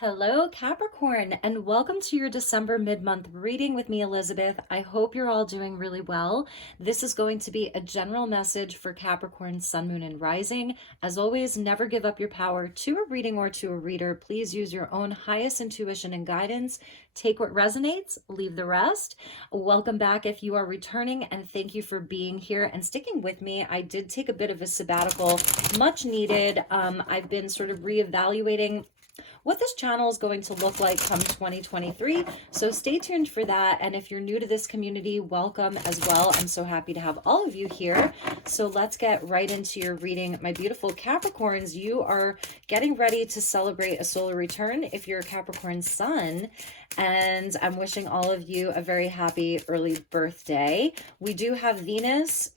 Hello, Capricorn, and welcome to your December mid-month reading with me, Elizabeth. I hope you're all doing really well. This is going to be a general message for Capricorn, Sun, Moon, and Rising. As always, never give up your power to a reading or to a reader. Please use your own highest intuition and guidance. Take what resonates, leave the rest. Welcome back if you are returning, and thank you for being here and sticking with me. I did take a bit of a sabbatical, much needed. I've been sort of reevaluating what this channel is going to look like come 2023. So stay tuned for that. And if you're new to this community, welcome as well. I'm so happy to have all of you here. So let's get right into your reading. My beautiful Capricorns, you are getting ready to celebrate a solar return if you're a Capricorn sun. And I'm wishing all of you a very happy early birthday. We do have Venus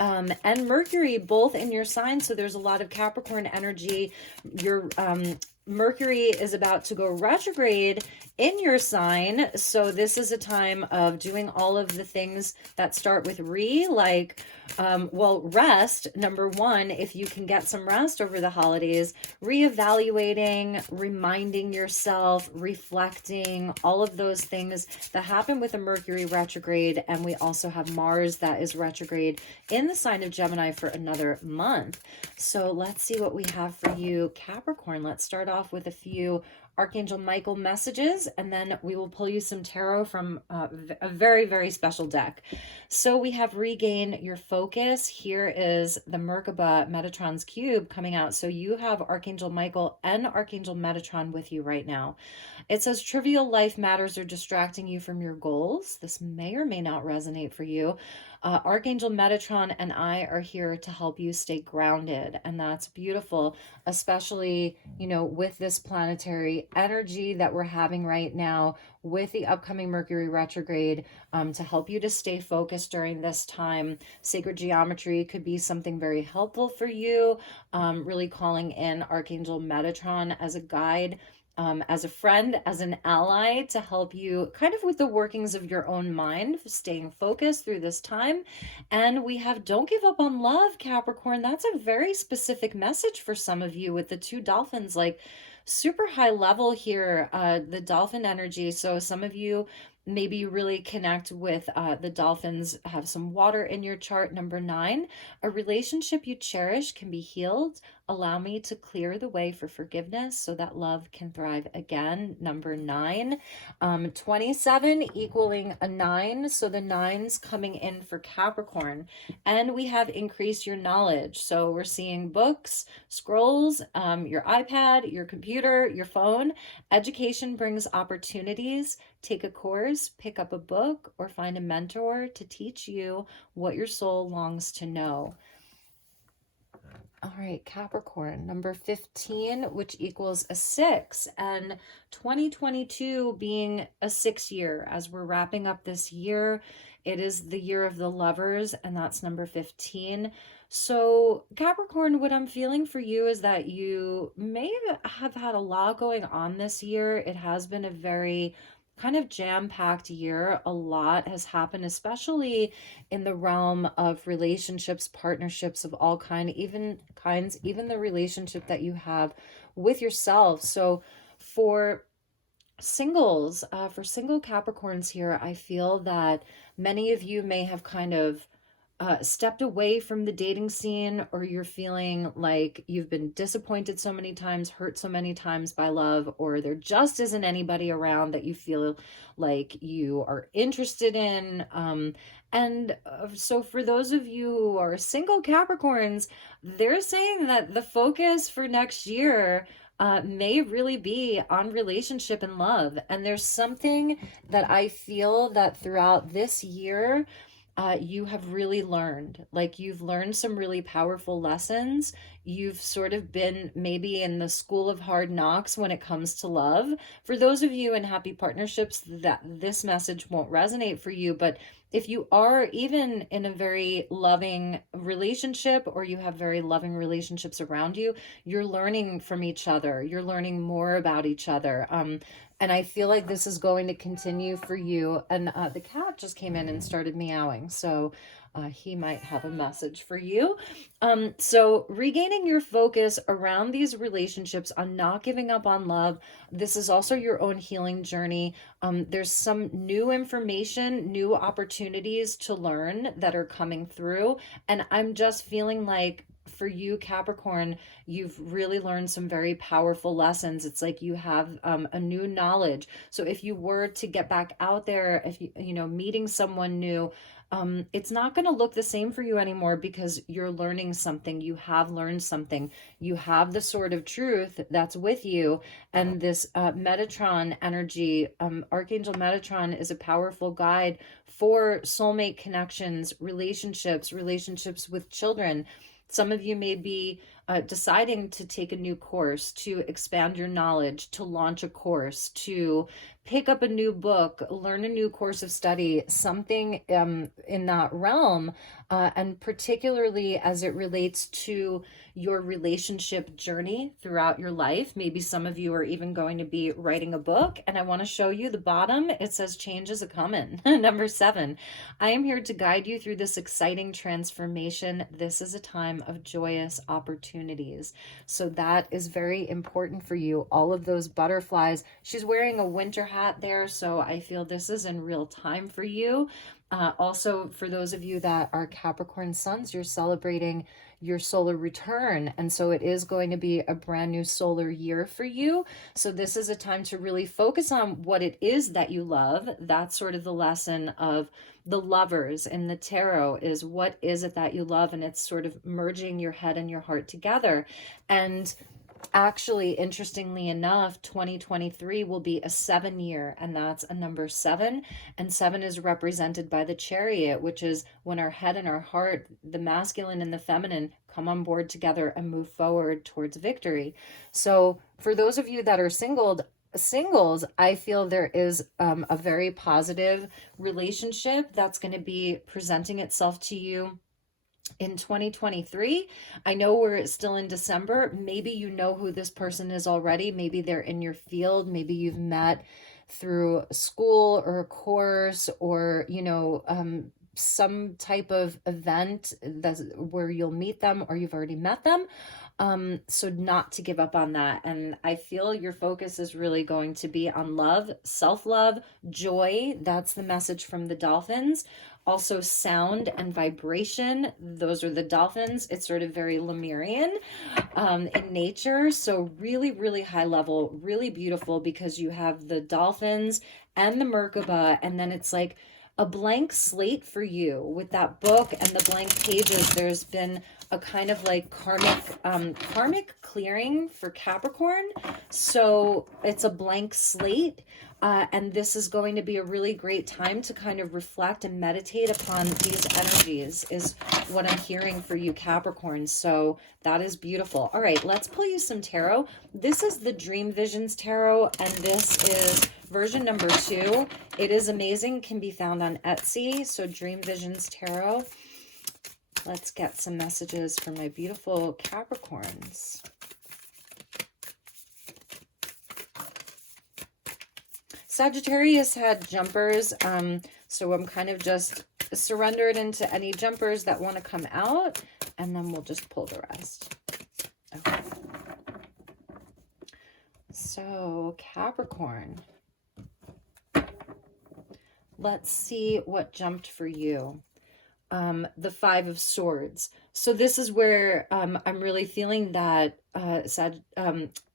and Mercury both in your sign, so there's a lot of Capricorn energy. Your Mercury is about to go retrograde in your sign, so this is a time of doing all of the things that start with like rest. Number one, if you can get some rest over the holidays, reevaluating, reminding yourself, reflecting, all of those things that happen with a Mercury retrograde. And we also have Mars that is retrograde in the sign of Gemini for another month. So let's see what we have for you, Capricorn. Let's start off with a few Archangel Michael messages, and then we will pull you some tarot from a very, very special deck. So we have Regain Your Focus. Here is the Merkaba Metatron's Cube coming out. So you have Archangel Michael and Archangel Metatron with you right now. It says trivial life matters are distracting you from your goals. This may or may not resonate for you. Archangel Metatron and I are here to help you stay grounded, and that's beautiful, especially, you know, with this planetary energy that we're having right now with the upcoming Mercury retrograde, to help you to stay focused during this time. Sacred geometry could be something very helpful for you, really calling in Archangel Metatron as a guide, as a friend, as an ally, to help you kind of with the workings of your own mind, staying focused through this time. And we have Don't Give Up on Love, Capricorn. That's a very specific message for some of you with the two dolphins, like super high level here, the dolphin energy. So some of you maybe really connect with the dolphins, have some water in your chart. Number 9, a relationship you cherish can be healed. Allow me to clear the way for forgiveness so that love can thrive again. Number 9, 27 equaling a 9. So the 9's coming in for Capricorn. And we have increased your knowledge. So we're seeing books, scrolls, your iPad, your computer, your phone. Education brings opportunities. Take a course, pick up a book, or find a mentor to teach you what your soul longs to know. All right, Capricorn, number 15, which equals a 6, and 2022 being a 6 year. As we're wrapping up this year, it is the year of the lovers, and that's number 15. So Capricorn, what I'm feeling for you is that you may have had a lot going on this year. It has been a very kind of jam-packed year. A lot has happened, especially in the realm of relationships, partnerships of all even the relationship that you have with yourself. So for singles, for single Capricorns here, I feel that many of you may have kind of stepped away from the dating scene, or you're feeling like you've been disappointed so many times, hurt so many times by love, or there just isn't anybody around that you feel like you are interested in. So for those of you who are single Capricorns, they're saying that the focus for next year may really be on relationship and love. And there's something that I feel that throughout this year, you have really learned. Like, you've learned some really powerful lessons. You've sort of been maybe in the school of hard knocks when it comes to love. For those of you in happy partnerships, that this message won't resonate for you, but if you are even in a very loving relationship, or you have very loving relationships around you, you're learning from each other. You're learning more about each other. And I feel like this is going to continue for you. And the cat just came in and started meowing. So He might have a message for you. So regaining your focus around these relationships, on not giving up on love. This is also your own healing journey. There's some new information, new opportunities to learn that are coming through. And I'm just feeling like for you, Capricorn, you've really learned some very powerful lessons. It's like you have a new knowledge. So if you were to get back out there, if you know, meeting someone new, it's not going to look the same for you anymore because you're learning something. You have learned something. You have the sword of truth that's with you. And this Metatron energy, Archangel Metatron, is a powerful guide for soulmate connections, relationships with children. Some of you may be deciding to take a new course, to expand your knowledge, to launch a course, to pick up a new book, learn a new course of study, something in that realm. And particularly as it relates to your relationship journey throughout your life. Maybe some of you are even going to be writing a book. And I want to show you the bottom. It says change is a coming. Number 7. I am here to guide you through this exciting transformation. This is a time of joyous opportunities. So that is very important for you. All of those butterflies. She's wearing a winter hat there, so I feel this is in real time for you. Also, for those of you that are Capricorn suns, you're celebrating your solar return. And so it is going to be a brand new solar year for you. So this is a time to really focus on what it is that you love. That's sort of the lesson of the lovers in the tarot, is what is it that you love? And it's sort of merging your head and your heart together. And actually, interestingly enough, 2023 will be a 7 year, and that's a number 7. And 7 is represented by the Chariot, which is when our head and our heart, the masculine and the feminine, come on board together and move forward towards victory. So for those of you that are singles, I feel there is a very positive relationship that's going to be presenting itself to you in 2023. I know we're still in December. Maybe you know who this person is already. Maybe they're in your field. Maybe you've met through school or a course, or, you know, some type of event that's where you'll meet them, or you've already met them. So not to give up on that. And I feel your focus is really going to be on love, self-love, joy. That's the message from the dolphins. Also sound and vibration. Those are the dolphins. It's sort of very Lemurian in nature. So really, really high level, really beautiful, because you have the dolphins and the Merkaba, and then it's like a blank slate for you with that book and the blank pages. There's been a kind of like karmic clearing for Capricorn. So it's a blank slate. And this is going to be a really great time to kind of reflect and meditate upon these energies, is what I'm hearing for you, Capricorn. So that is beautiful. All right, let's pull you some tarot. This is the Dream Visions Tarot, and this is version number 2. It is amazing, can be found on Etsy. So Dream Visions Tarot. Let's get some messages for my beautiful Capricorns. Sagittarius had jumpers, so I'm kind of just surrendered into any jumpers that want to come out, and then we'll just pull the rest. Okay. So Capricorn, let's see what jumped for you. The 5 of Swords. So this is where I'm really feeling that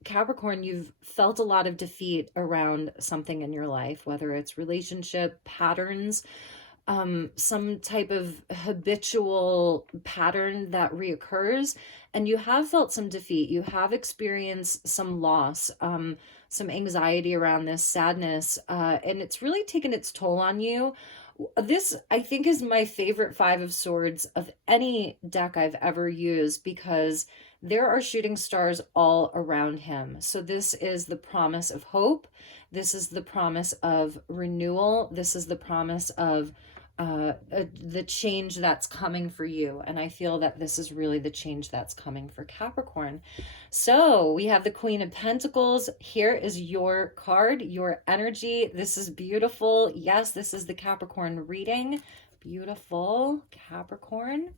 Capricorn, you've felt a lot of defeat around something in your life, whether it's relationship patterns, some type of habitual pattern that reoccurs, and you have felt some defeat. You have experienced some loss, some anxiety around this, sadness, and it's really taken its toll on you. This, I think, is my favorite 5 of Swords of any deck I've ever used, because there are shooting stars all around him. So this is the promise of hope. This is the promise of renewal. This is the promise of the change that's coming for you. And I feel that this is really the change that's coming for Capricorn. So we have the Queen of Pentacles. Here is your card, your energy. This is beautiful. Yes, this is the Capricorn reading. Beautiful, Capricorn.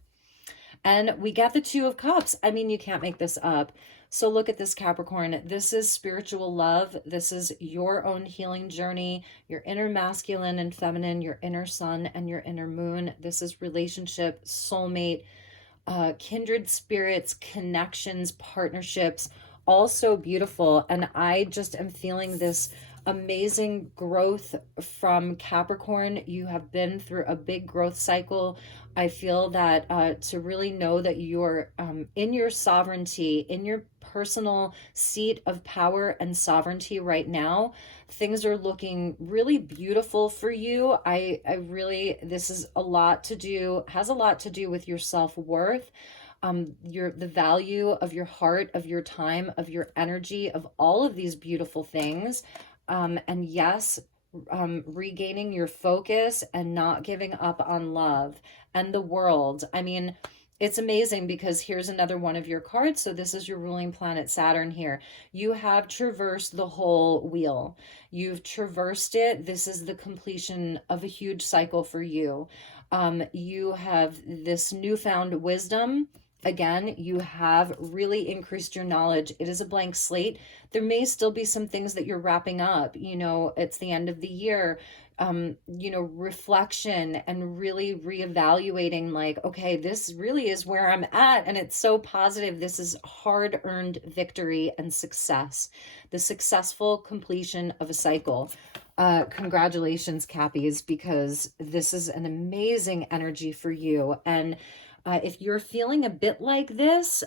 And we get the Two of Cups. I mean, you can't make this up. So look at this, Capricorn. This is spiritual love. This is your own healing journey, your inner masculine and feminine, your inner sun and your inner moon. This is relationship, soulmate, kindred spirits, connections, partnerships, all so beautiful. And I just am feeling this amazing growth from Capricorn. You have been through a big growth cycle. I feel that to really know that you're in your sovereignty, in your personal seat of power and sovereignty right now, things are looking really beautiful for you. I really, this is a lot to do, has a lot to do with your self-worth, the value of your heart, of your time, of your energy, of all of these beautiful things. And yes, regaining your focus and not giving up on love and the world. I mean, it's amazing because here's another one of your cards. So this is your ruling planet Saturn here. You have traversed the whole wheel. You've traversed it. This is the completion of a huge cycle for you. You have this newfound wisdom. Again, you have really increased your knowledge. It is a blank slate. There may still be some things that you're wrapping up. You know, it's the end of the year. You know, reflection and really reevaluating, like, okay, this really is where I'm at. And it's so positive. This is hard earned victory and success, the successful completion of a cycle. Congratulations, Cappies, because this is an amazing energy for you. And if you're feeling a bit like this,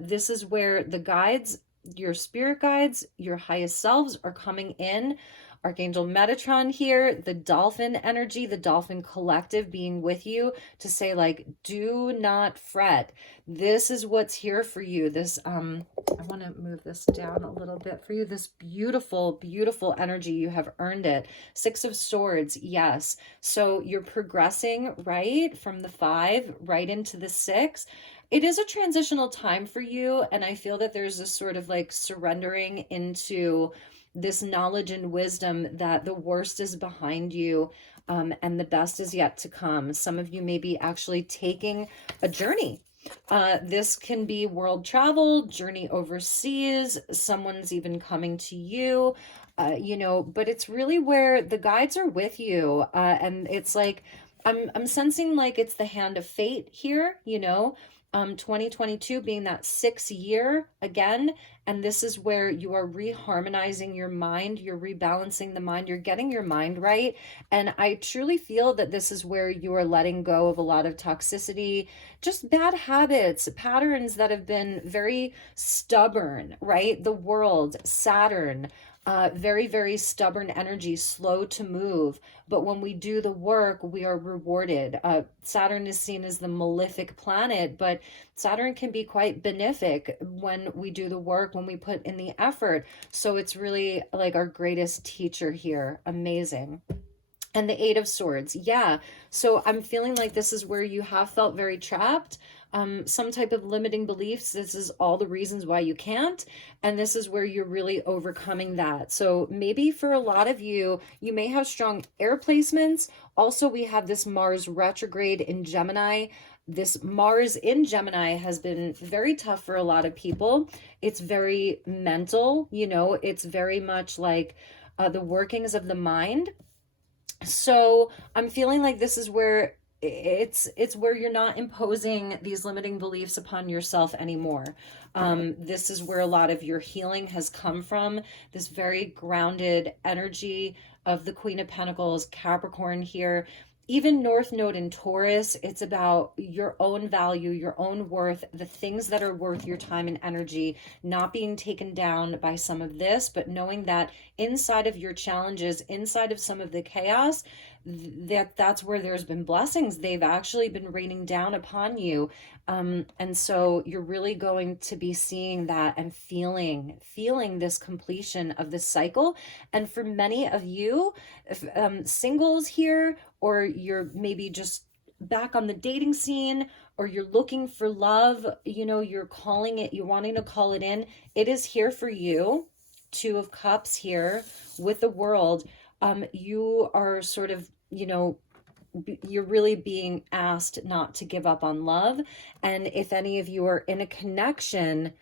this is where the guides, your spirit guides, your highest selves are coming in. Archangel Metatron here, the dolphin energy, the dolphin collective being with you to say, like, do not fret. This is what's here for you. This, I want to move this down a little bit for you. This beautiful, beautiful energy. You have earned it. Six of Swords. Yes. So you're progressing, right? From the 5 right into the 6. It is a transitional time for you. And I feel that there's a sort of like surrendering into this knowledge and wisdom that the worst is behind you, and the best is yet to come. Some of you may be actually taking a journey. This can be world travel, journey overseas, someone's even coming to you, you know, but it's really where the guides are with you. And it's like, I'm sensing like it's the hand of fate here, you know, 2022 being that 6th year again. And this is where you are reharmonizing your mind. You're rebalancing the mind. You're getting your mind right. And I truly feel that this is where you are letting go of a lot of toxicity, just bad habits, patterns that have been very stubborn, right? The world, Saturn, very, very stubborn energy, slow to move. But when we do the work, we are rewarded. Saturn is seen as the malefic planet, but Saturn can be quite benefic when we do the work, when we put in the effort. So it's really like our greatest teacher here. Amazing. And the 8 of Swords. Yeah. So I'm feeling like this is where you have felt very trapped. Some type of limiting beliefs. This is all the reasons why you can't. And this is where you're really overcoming that. So maybe for a lot of you, you may have strong air placements. Also, we have this Mars retrograde in Gemini. This Mars in Gemini has been very tough for a lot of people. It's very mental, you know, it's very much like the workings of the mind. So I'm feeling like this is where it's where you're not imposing these limiting beliefs upon yourself anymore. This is where a lot of your healing has come from, this very grounded energy of the Queen of Pentacles, Capricorn here. Even North Node in Taurus, it's about your own value, your own worth, the things that are worth your time and energy, not being taken down by some of this, but knowing that inside of your challenges, inside of some of the chaos, that's where there's been blessings. They've actually been raining down upon you. And so you're really going to be seeing that and feeling this completion of this cycle. And for many of you, singles here, or you're maybe just back on the dating scene, or you're looking for love, you know, you're calling it, you're wanting to call it in, it is here for you. 2 of Cups here with the World. You are sort of, you know, you're really being asked not to give up on love. And if any of you are in a connection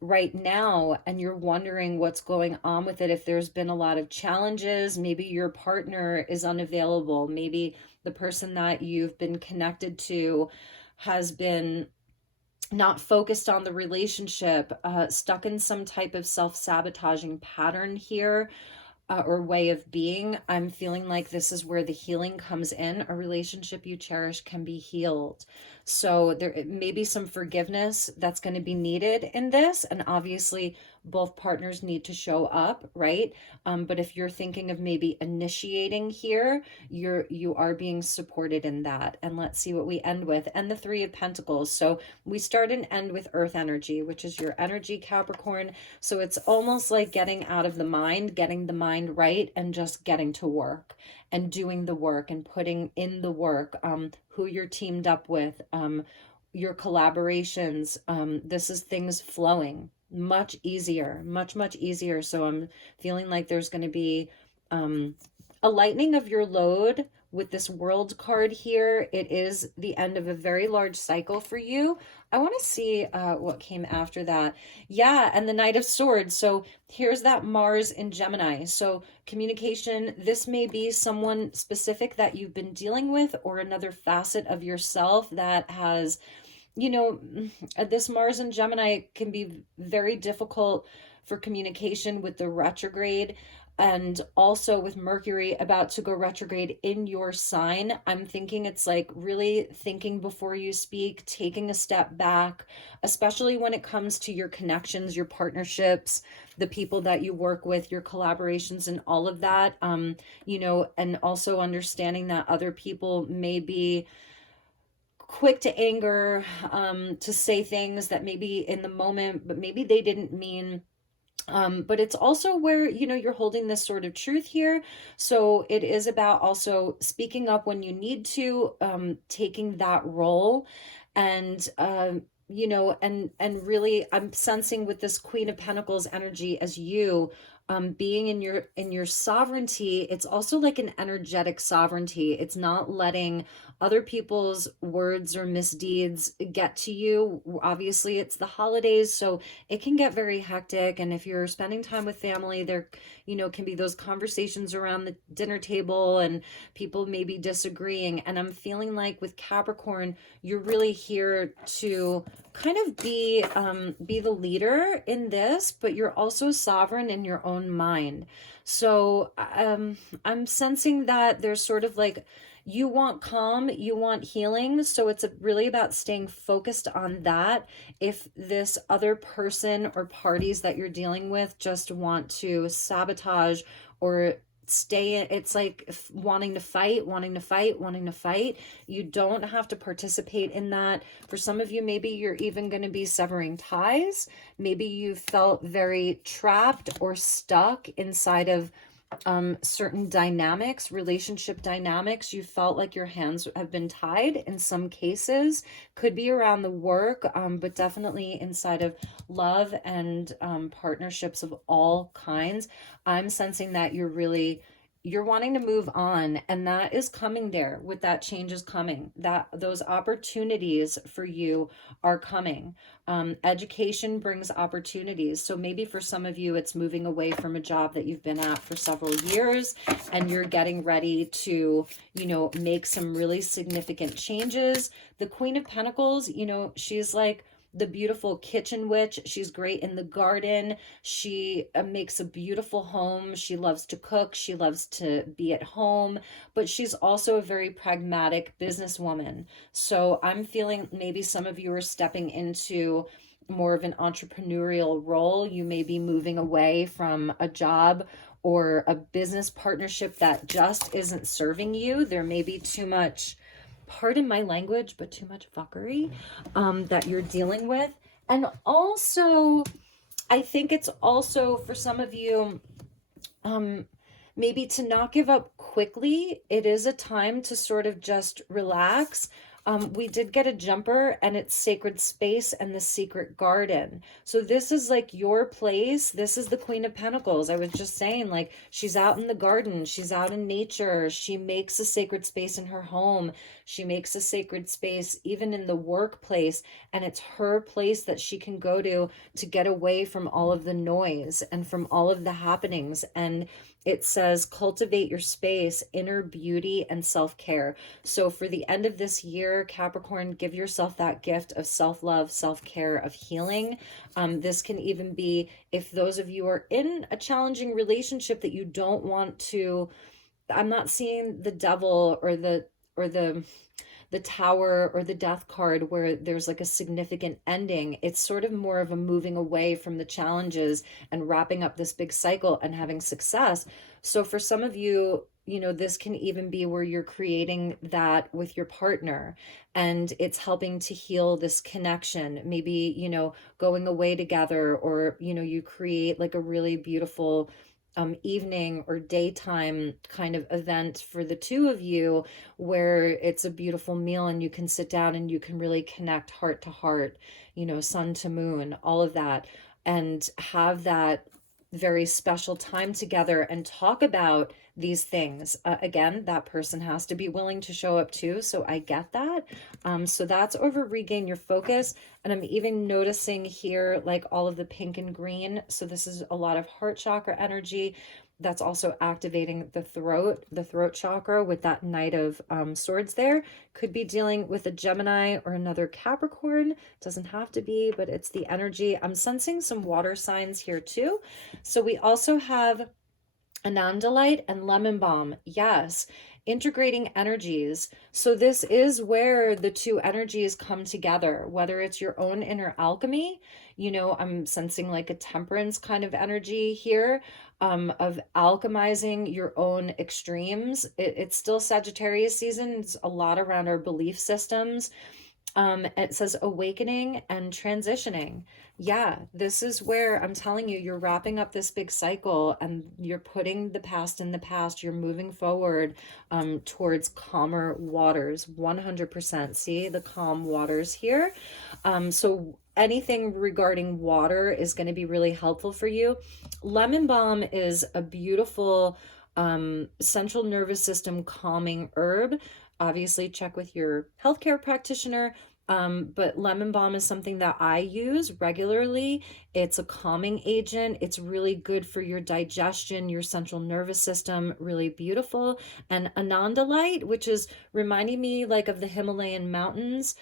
right now and you're wondering what's going on with it, if there's been a lot of challenges, maybe your partner is unavailable, maybe the person that you've been connected to has been not focused on the relationship, stuck in some type of self-sabotaging pattern here, or way of being, I'm feeling like this is where the healing comes in. A relationship you cherish can be healed. So there may be some forgiveness that's going to be needed in this. And obviously, both partners need to show up, right? But if you're thinking of maybe initiating here, you are being supported in that. And let's see what we end with. And the Three of Pentacles. So we start and end with Earth energy, which is your energy, Capricorn. So it's almost like getting out of the mind, getting the mind right, and just getting to work and doing the work and putting in the work, who you're teamed up with, your collaborations. This is things flowing much easier, much easier. So I'm feeling like there's going to be a lightening of your load with this World card here. It is the end of a very large cycle for you. I want to see what came after that. Yeah, and the Knight of Swords. So here's that Mars in Gemini. So communication, this may be someone specific that you've been dealing with, or another facet of yourself that has, this Mars in Gemini can be very difficult for communication with the retrograde, and also with Mercury about to go retrograde in your sign. I'm thinking it's like really thinking before you speak, taking a step back, especially when it comes to your connections, your partnerships, the people that you work with, your collaborations, and all of that. And also understanding that other people may be quick to anger, to say things that maybe in the moment, but maybe they didn't mean. But it's also where, you're holding this sort of truth here. So it is about also speaking up when you need to, taking that role. And, and really I'm sensing with this Queen of Pentacles energy as you, being in your sovereignty. It's also like an energetic sovereignty. It's not letting other people's words or misdeeds get to you. Obviously it's the holidays, so it can get very hectic. And if you're spending time with family, there, can be those conversations around the dinner table and people may be disagreeing. And I'm feeling like with Capricorn, you're really here to kind of be the leader in this, but you're also sovereign in your own mind. So I'm sensing that there's sort of like, you want calm, you want healing. So it's really about staying focused on that. If this other person or parties that you're dealing with just want to sabotage or it's like wanting to fight. You don't have to participate in that. For some of you, maybe you're even going to be severing ties. Maybe you felt very trapped or stuck inside of certain dynamics, relationship dynamics. You felt like your hands have been tied in some cases. Could be around the work, but definitely inside of love and partnerships of all kinds. I'm sensing that you're wanting to move on, and that is coming. There with that change is coming, that those opportunities for you are coming. Education brings opportunities. So maybe for some of you, it's moving away from a job that you've been at for several years and you're getting ready to, make some really significant changes. The Queen of Pentacles, she's like the beautiful kitchen witch. She's great in the garden. She makes a beautiful home. She loves to cook. She loves to be at home, but she's also a very pragmatic businesswoman. So I'm feeling maybe some of you are stepping into more of an entrepreneurial role. You may be moving away from a job or a business partnership that just isn't serving you. There may be too much, pardon my language, but too much fuckery that you're dealing with. And also, I think it's also for some of you, maybe to not give up quickly. It is a time to sort of just relax. We did get a jumper, and it's sacred space and the secret garden. So this is like your place. This is the Queen of Pentacles. I was just saying, like, she's out in the garden, she's out in nature, she makes a sacred space in her home, she makes a sacred space even in the workplace, and it's her place that she can go to get away from all of the noise and from all of the happenings. And it says cultivate your space, inner beauty, and self-care. So for the end of this year, Capricorn, give yourself that gift of self-love, self-care, of healing. This can even be if those of you are in a challenging relationship that you don't want to, I'm not seeing the devil or the tower or the death card where there's like a significant ending. It's sort of more of a moving away from the challenges and wrapping up this big cycle and having success. So for some of you, this can even be where you're creating that with your partner, and it's helping to heal this connection. Maybe, going away together, or, you create like a really beautiful evening or daytime kind of event for the two of you, where it's a beautiful meal and you can sit down and you can really connect heart to heart, sun to moon, all of that, and have that very special time together and talk about these things. Again, that person has to be willing to show up too. So I get that. So that's over regain your focus. And I'm even noticing here like all of the pink and green. So this is a lot of heart chakra energy. That's also activating the throat chakra with that Knight of Swords there. Could be dealing with a Gemini or another Capricorn. Doesn't have to be, but it's the energy. I'm sensing some water signs here too. So we also have Anandalite and lemon balm. Yes, integrating energies. So this is where the two energies come together, whether it's your own inner alchemy, I'm sensing like a temperance kind of energy here, of alchemizing your own extremes. It's still Sagittarius season. It's a lot around our belief systems. It says awakening and transitioning. Yeah, this is where I'm telling you, you're wrapping up this big cycle and you're putting the past in the past. You're moving forward towards calmer waters, 100%. See the calm waters here. So anything regarding water is going to be really helpful for you. Lemon balm is a beautiful central nervous system calming herb. Obviously, check with your healthcare practitioner. But lemon balm is something that I use regularly. It's a calming agent. It's really good for your digestion, your central nervous system, really beautiful. And Anandalite, which is reminding me like of the Himalayan mountains.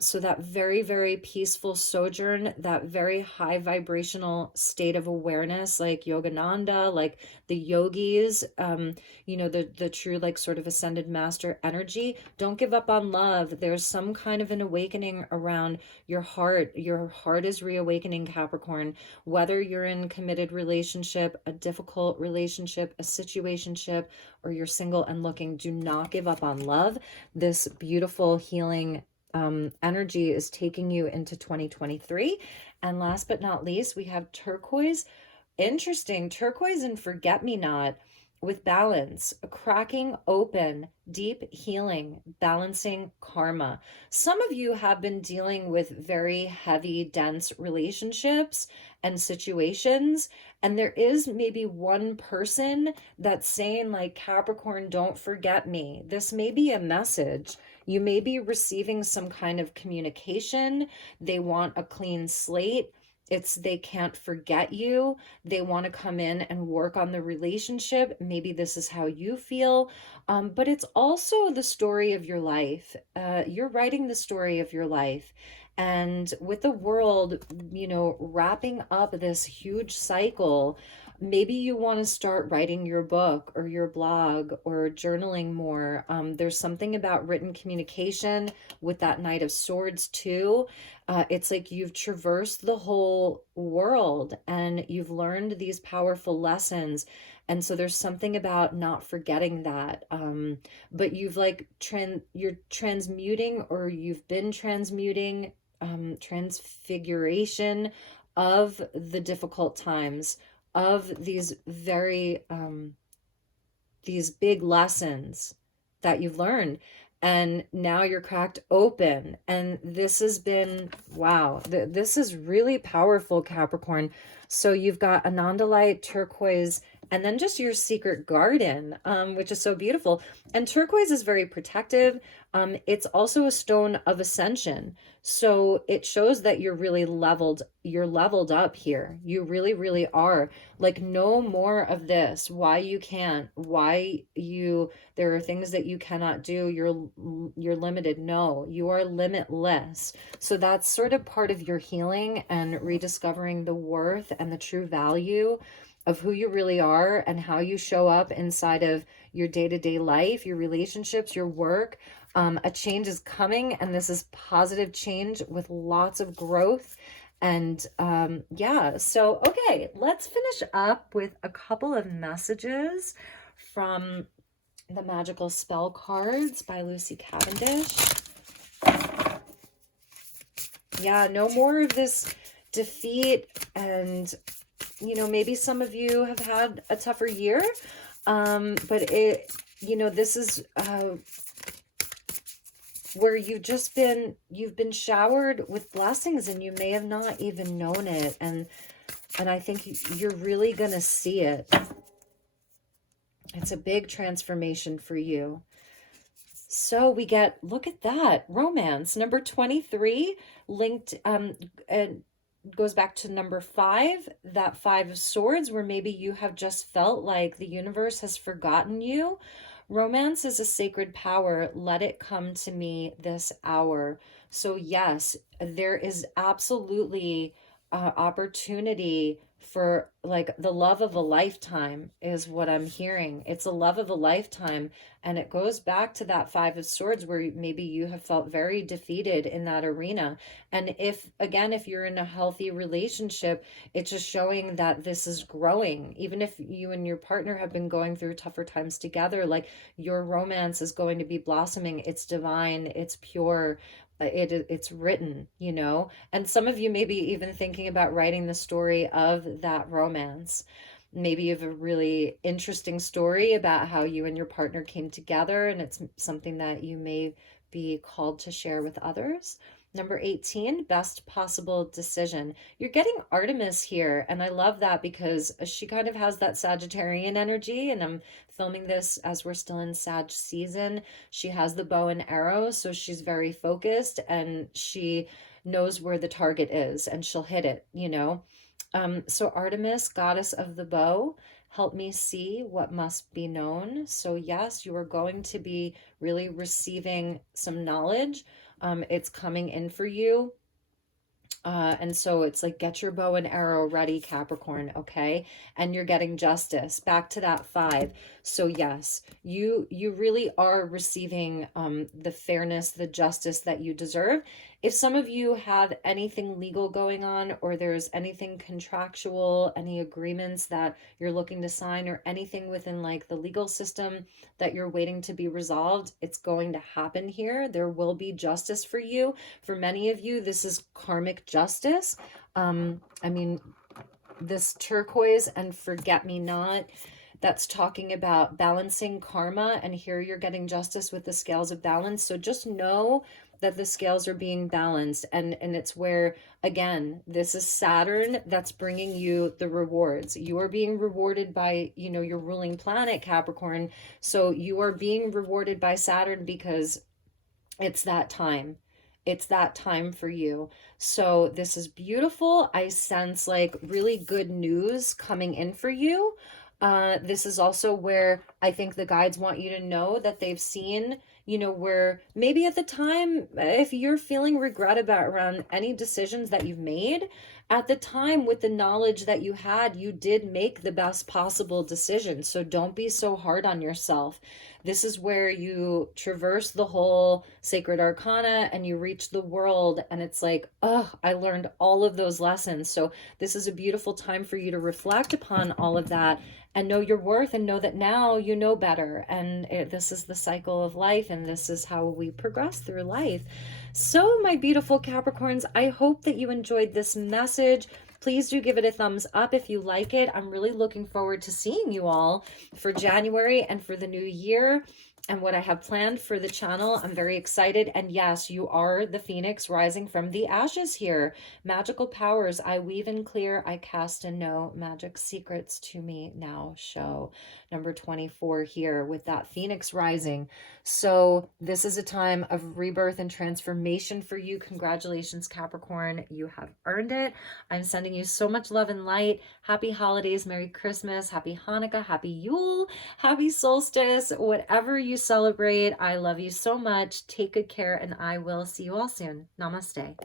So that very, very peaceful sojourn, that very high vibrational state of awareness, like Yogananda, like the yogis, the true like sort of ascended master energy. Don't give up on love. There's some kind of an awakening around your heart. Your heart is reawakening, Capricorn. Whether you're in committed relationship, a difficult relationship, a situationship, or you're single and looking, do not give up on love. This beautiful healing energy is taking you into 2023. And last but not least, we have turquoise. Interesting. Turquoise and forget me not with balance, a cracking open, deep healing, balancing karma. Some of you have been dealing with very heavy, dense relationships and situations. And there is maybe one person that's saying, like, Capricorn, don't forget me. This may be a message. You may be receiving some kind of communication. They want a clean slate. It's they can't forget you. They want to come in and work on the relationship. Maybe this is how you feel. But it's also the story of your life. You're writing the story of your life. And with the world, wrapping up this huge cycle, maybe you want to start writing your book or your blog or journaling more. There's something about written communication with that Knight of Swords too. It's like you've traversed the whole world and you've learned these powerful lessons. And so there's something about not forgetting that. But you've like you're transmuting, or you've been transmuting, transfiguration of the difficult times, of these very these big lessons that you've learned. and now you're cracked open. And this has been, wow, this is really powerful, Capricorn. So you've got Anandalite, turquoise, and then just your secret garden, which is so beautiful. And turquoise is very protective. It's also a stone of ascension. So it shows that you're leveled up here. You really, really are. Like, no more of this. Why you can't, there are things that you cannot do. You're limited. No, you are limitless. So that's sort of part of your healing and rediscovering the worth and the true value of who you really are and how you show up inside of your day-to-day life, your relationships, your work. A change is coming, and this is positive change with lots of growth. And yeah, so okay, let's finish up with a couple of messages from the Magical Spell Cards by Lucy Cavendish. Yeah, no more of this defeat, and maybe some of you have had a tougher year, but this is where you've been showered with blessings, and you may have not even known it, and I think you're really gonna see it. It's a big transformation for you. So we get, look at that, romance. Number 23 linked, and goes back to number 5, that 5 of Swords, where maybe you have just felt like the universe has forgotten you. Romance is a sacred power. Let it come to me this hour. So yes, there is absolutely opportunity for, like, the love of a lifetime is what I'm hearing. It's a love of a lifetime. And it goes back to that 5 of Swords, where maybe you have felt very defeated in that arena. And if you're in a healthy relationship, it's just showing that this is growing. Even if you and your partner have been going through tougher times together, like, your romance is going to be blossoming. It's divine, it's pure. It's written, and some of you may be even thinking about writing the story of that romance. Maybe you have a really interesting story about how you and your partner came together, and it's something that you may be called to share with others. Number 18, best possible decision. You're getting Artemis here, and I love that because she kind of has that Sagittarian energy, and I'm filming this as we're still in Sag season. She has the bow and arrow, so she's very focused, and she knows where the target is, and she'll hit it, So Artemis, goddess of the bow, help me see what must be known. So yes, you are going to be really receiving some knowledge. It's coming in for you. And so it's like, get your bow and arrow ready, Capricorn, okay? And you're getting justice. Back to that 5. So yes, you really are receiving the fairness, the justice that you deserve. If some of you have anything legal going on, or there's anything contractual, any agreements that you're looking to sign, or anything within, like, the legal system that you're waiting to be resolved, it's going to happen here. There will be justice for you. For many of you, this is karmic justice. This turquoise and forget-me-not, that's talking about balancing karma, and here you're getting justice with the scales of balance. So just know that the scales are being balanced, and it's where, again, this is Saturn that's bringing you the rewards. You are being rewarded by, your ruling planet, Capricorn. So you are being rewarded by Saturn because it's that time. It's that time for you. So this is beautiful. I sense, like, really good news coming in for you. This is also where I think the guides want you to know that they've seen, where maybe at the time, if you're feeling regret around any decisions that you've made, at the time, with the knowledge that you had, you did make the best possible decision. So don't be so hard on yourself. This is where you traverse the whole sacred arcana and you reach the world, and it's like, oh, I learned all of those lessons. So this is a beautiful time for you to reflect upon all of that and know your worth, and know that now you know better. And this is the cycle of life, and this is how we progress through life. So my beautiful Capricorns, I hope that you enjoyed this message. Please do give it a thumbs up if you like it. I'm really looking forward to seeing you all for January and for the new year. and what I have planned for the channel. I'm very excited. And yes, you are the phoenix rising from the ashes here. Magical powers I weave and clear, I cast and know. Magic secrets to me now show. Number 24 here with that phoenix rising. So this is a time of rebirth and transformation for you. Congratulations, Capricorn. You have earned it. I'm sending you so much love and light. Happy holidays, Merry Christmas, Happy Hanukkah, Happy Yule, Happy solstice, whatever you celebrate. I love you so much. Take good care, and I will see you all soon. Namaste.